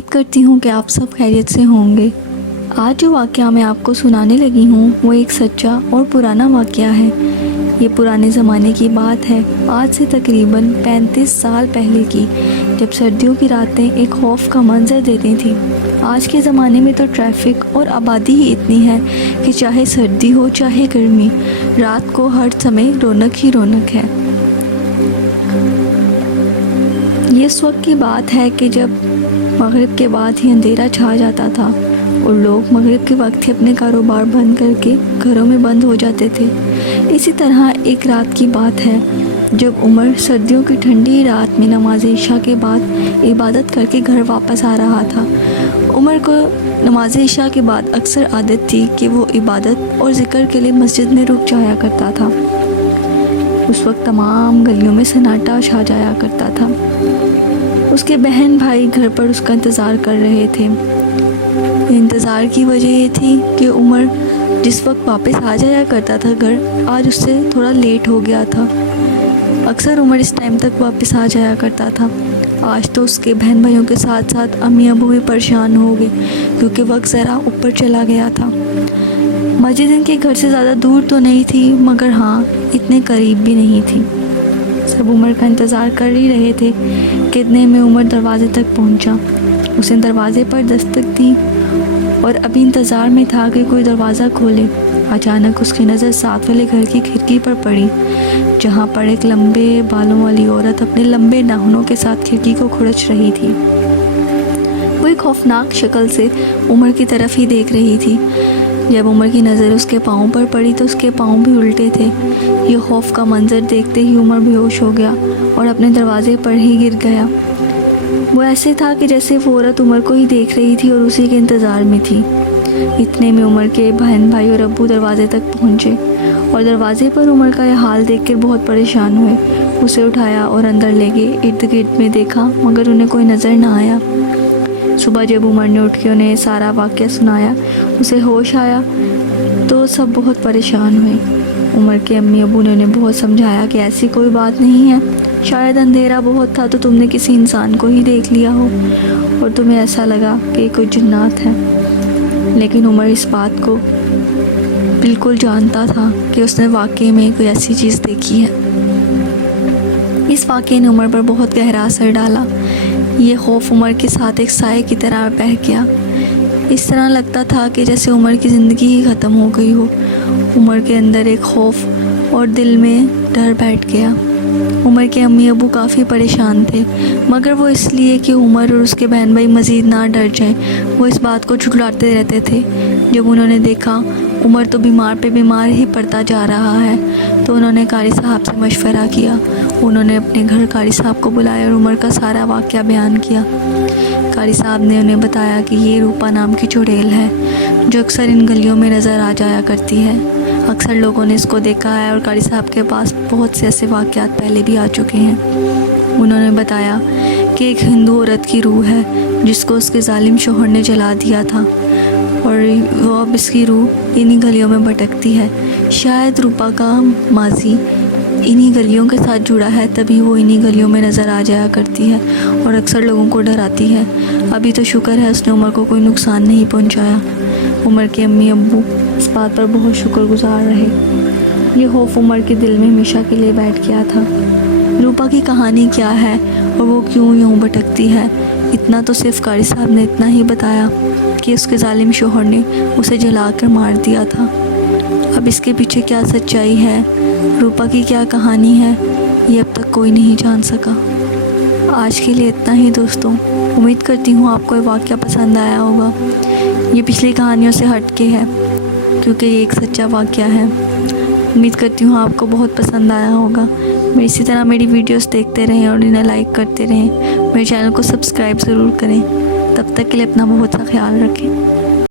امید کرتی ہوں کہ آپ سب خیریت سے ہوں گے۔ آج جو واقعہ میں آپ کو سنانے لگی ہوں وہ ایک سچا اور پرانا واقعہ ہے۔ یہ پرانے زمانے کی بات ہے، آج سے تقریباً 35 سال پہلے کی، جب سردیوں کی راتیں ایک خوف کا منظر دیتی تھیں۔ آج کے زمانے میں تو ٹریفک اور آبادی ہی اتنی ہے کہ چاہے سردی ہو چاہے گرمی، رات کو ہر سمے رونق ہی رونق ہے۔ یہ اس وقت کی بات ہے کہ جب مغرب کے بعد ہی اندھیرا چھا جاتا تھا اور لوگ مغرب کے وقت ہی اپنے کاروبار بند کر کے گھروں میں بند ہو جاتے تھے۔ اسی طرح ایک رات کی بات ہے جب عمر سردیوں کی ٹھنڈی رات میں نماز عشاء کے بعد عبادت کر کے گھر واپس آ رہا تھا۔ عمر کو نماز عشاء کے بعد اکثر عادت تھی کہ وہ عبادت اور ذکر کے لیے مسجد میں رک جایا کرتا تھا۔ اس وقت تمام گلیوں میں سناٹا چھا جایا کرتا تھا۔ اس کے بہن بھائی گھر پر اس کا انتظار کر رہے تھے۔ انتظار کی وجہ یہ تھی کہ عمر جس وقت واپس آ جایا کرتا تھا گھر، آج اس سے تھوڑا لیٹ ہو گیا تھا۔ اکثر عمر اس ٹائم تک واپس آ جایا کرتا تھا۔ آج تو اس کے بہن بھائیوں کے ساتھ ساتھ امی ابو بھی پریشان ہو گئے کیونکہ وقت ذرا اوپر چلا گیا تھا۔ مسجد ان کے گھر سے زیادہ دور تو نہیں تھی، مگر ہاں اتنے قریب بھی نہیں تھی۔ سب عمر کا انتظار کر ہی رہے تھے کہ اتنے میں عمر دروازے تک پہنچا۔ اس نے دروازے پر دستک دی اور ابھی انتظار میں تھا کہ کوئی دروازہ کھولے۔ اچانک اس کی نظر ساتھ والے گھر کی کھڑکی پر پڑی، جہاں پر ایک لمبے بالوں والی عورت اپنے لمبے ناخنوں کے ساتھ کھڑکی کو کھرچ رہی تھی۔ وہ ایک خوفناک شکل سے عمر کی طرف ہی دیکھ رہی تھی۔ جب عمر کی نظر اس کے پاؤں پر پڑی تو اس کے پاؤں بھی الٹے تھے۔ یہ خوف کا منظر دیکھتے ہی عمر بے ہوش ہو گیا اور اپنے دروازے پر ہی گر گیا۔ وہ ایسے تھا کہ جیسے وہ عورت عمر کو ہی دیکھ رہی تھی اور اسی کے انتظار میں تھی۔ اتنے میں عمر کے بہن بھائی اور ابو دروازے تک پہنچے اور دروازے پر عمر کا یہ حال دیکھ کر بہت پریشان ہوئے۔ اسے اٹھایا اور اندر لے گئے۔ ارد گرد میں دیکھا مگر انہیں کوئی نظر نہ آیا۔ صبح جب عمر نے اٹھ کے انہیں سارا واقعہ سنایا، اسے ہوش آیا تو سب بہت پریشان ہوئے۔ عمر کے امی ابو نے انہیں بہت سمجھایا کہ ایسی کوئی بات نہیں ہے، شاید اندھیرا بہت تھا تو تم نے کسی انسان کو ہی دیکھ لیا ہو اور تمہیں ایسا لگا کہ کوئی جنات ہے۔ لیکن عمر اس بات کو بالکل جانتا تھا کہ اس نے واقعے میں کوئی ایسی چیز دیکھی ہے۔ اس واقعے نے عمر پر بہت گہرا اثر ڈالا۔ یہ خوف عمر کے ساتھ ایک سائے کی طرح بہہ گیا۔ اس طرح لگتا تھا کہ جیسے عمر کی زندگی ہی ختم ہو گئی ہو۔ عمر کے اندر ایک خوف اور دل میں ڈر بیٹھ گیا۔ عمر کے امی ابو کافی پریشان تھے، مگر وہ اس لیے کہ عمر اور اس کے بہن بھائی مزید نہ ڈر جائیں، وہ اس بات کو جھٹلاتے رہتے تھے۔ جب انہوں نے دیکھا عمر تو بیمار پہ بیمار ہی پڑتا جا رہا ہے تو انہوں نے قاری صاحب سے مشورہ کیا۔ انہوں نے اپنے گھر قاری صاحب کو بلایا اور عمر کا سارا واقعہ بیان کیا۔ قاری صاحب نے انہیں بتایا کہ یہ روپا نام کی چڑیل ہے جو اکثر ان گلیوں میں نظر آ جایا کرتی ہے۔ اکثر لوگوں نے اس کو دیکھا ہے اور قاری صاحب کے پاس بہت سے ایسے واقعات پہلے بھی آ چکے ہیں۔ انہوں نے بتایا کہ ایک ہندو عورت کی روح ہے جس کو اس کے ظالم شوہر نے جلا دیا تھا اور وہ اب اس کی روح انہی گلیوں میں بھٹکتی ہے۔ شاید روپا کا ماضی انہی گلیوں کے ساتھ جڑا ہے، تبھی وہ انہی گلیوں میں نظر آ جایا کرتی ہے اور اکثر لوگوں کو ڈراتی ہے۔ ابھی تو شکر ہے اس نے عمر کو کوئی نقصان نہیں پہنچایا۔ عمر کے امی ابو اس بات پر بہت شکر گزار رہے۔ یہ خوف عمر کے دل میں ہمیشہ کے لیے بیٹھ گیا تھا۔ روپا کی کہانی کیا ہے اور وہ کیوں یوں بھٹکتی ہے، اتنا تو صرف قاری صاحب نے اتنا ہی بتایا کہ اس کے ظالم شوہر نے اسے جلا کر مار دیا تھا۔ اب اس کے پیچھے کیا سچائی ہے، روپا کی کیا کہانی ہے، یہ اب تک کوئی نہیں جان سکا۔ آج کے لیے اتنا ہی دوستوں۔ امید کرتی ہوں آپ کو یہ واقعہ پسند آیا ہوگا۔ یہ پچھلی کہانیوں سے ہٹ کے ہے کیونکہ یہ ایک سچا واقعہ ہے۔ امید کرتی ہوں آپ کو بہت پسند آیا ہوگا۔ اسی طرح میری ویڈیوز دیکھتے رہیں اور انہیں لائک کرتے رہیں۔ میرے چینل کو سبسکرائب ضرور کریں۔ تب تک کے لیے اپنا بہت سا خیال رکھیں۔